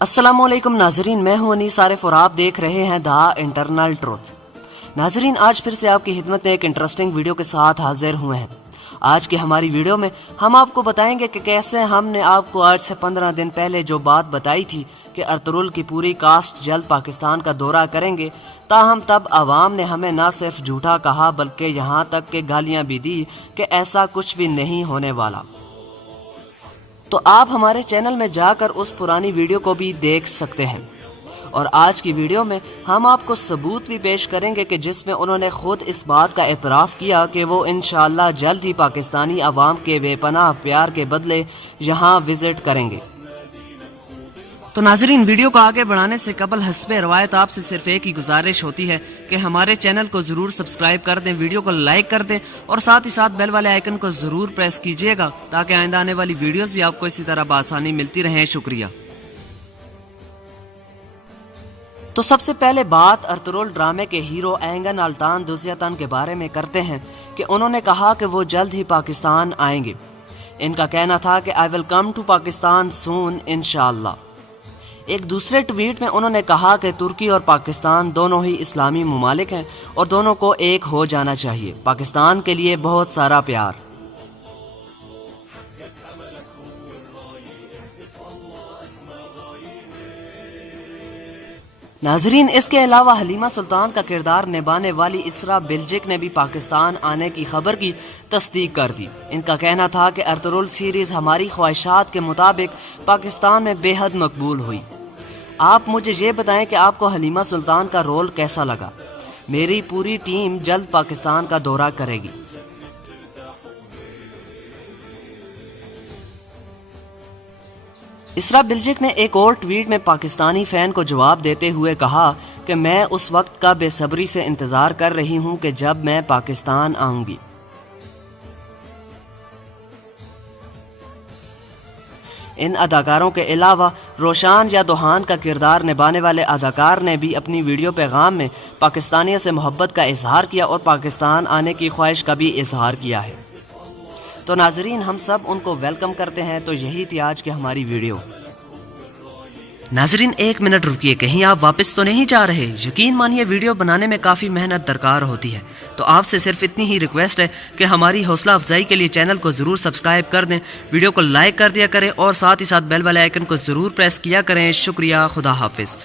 अस्सलामुअलैकुम नाजरीन, मैं हूं अनीस आरिफ और आप देख रहे हैं द इंटरनल ट्रुथ। नाजरीन, आज फिर से आपकी खिदमत में एक इंटरेस्टिंग वीडियो के साथ हाजिर हुए हैं। आज की हमारी वीडियो में हम आपको बताएंगे कि कैसे हमने आपको आज से 15 दिन पहले जो बात बताई थी कि अर्तुगरुल की पूरी कास्ट जल्द पाकिस्तान का दौरा करेंगे, ताहम तब आवाम ने हमें न सिर्फ झूठा कहा बल्कि यहाँ तक कि गालियाँ भी दी कि ऐसा कुछ भी नहीं होने वाला। तो आप हमारे चैनल में जाकर उस पुरानी वीडियो को भी देख सकते हैं। और आज की वीडियो में हम आपको सबूत भी पेश करेंगे कि जिसमें उन्होंने खुद इस बात का एतराफ़ किया कि वो इंशाअल्लाह जल्द ही पाकिस्तानी अवाम के बेपनाह प्यार के बदले यहाँ विजिट करेंगे। तो नाजरीन, वीडियो को आगे बढ़ाने से कबल हस्बे रवायत आपसे सिर्फ एक ही गुजारिश होती है कि हमारे चैनल को जरूर सब्सक्राइब कर दें, वीडियो को लाइक कर दें और साथ ही साथ बेल वाले आइकन को जरूर प्रेस कीजिएगा ताकि आइंदा आने वाली वीडियोस भी आपको इसी तरह बआसानी मिलती रहें। शुक्रिया। तो सबसे पहले बात अर्तुगरुल ड्रामे के हीरो एंगन अल्तान दुज़ियातन के बारे में करते हैं कि उन्होंने कहा कि वो जल्द ही पाकिस्तान आएंगे। इनका कहना था कि I will come to Pakistan soon इंशाअल्लाह। एक दूसरे ट्वीट में उन्होंने कहा कि तुर्की और पाकिस्तान दोनों ही इस्लामी मुमालिक हैं और दोनों को एक हो जाना चाहिए। पाकिस्तान के लिए बहुत सारा प्यार। नाजरीन, इसके अलावा हलीमा सुल्तान का किरदार निभाने वाली इसरा बिल्जिक ने भी पाकिस्तान आने की खबर की तस्दीक कर दी। इनका कहना था कि अर्तुगरुल सीरीज हमारी ख्वाहिशात के मुताबिक पाकिस्तान में बेहद मकबूल हुई। आप मुझे ये बताएं कि आपको हलीमा सुल्तान का रोल कैसा लगा। मेरी पूरी टीम जल्द पाकिस्तान का दौरा करेगी। इसरा बिल्जिक ने एक और ट्वीट में पाकिस्तानी फैन को जवाब देते हुए कहा कि मैं उस वक्त का बेसब्री से इंतजार कर रही हूं कि जब मैं पाकिस्तान आऊंगी। इन अदाकारों के अलावा रोशान या दोहान का किरदार निभाने वाले अदाकार ने भी अपनी वीडियो पैगाम में पाकिस्तानियों से मोहब्बत का इजहार किया और पाकिस्तान आने की ख्वाहिश का भी इजहार किया है। तो नाजरीन, हम सब उनको वेलकम करते हैं। तो यही थी आज की हमारी वीडियो। नाजरीन, एक मिनट रुकिए, कहीं आप वापस तो नहीं जा रहे? यकीन मानिए वीडियो बनाने में काफ़ी मेहनत दरकार होती है, तो आपसे सिर्फ इतनी ही रिक्वेस्ट है कि हमारी हौसला अफजाई के लिए चैनल को ज़रूर सब्सक्राइब कर दें, वीडियो को लाइक कर दिया करें और साथ ही साथ बेल वाले आइकन को ज़रूर प्रेस किया करें। शुक्रिया। खुदा हाफिज़।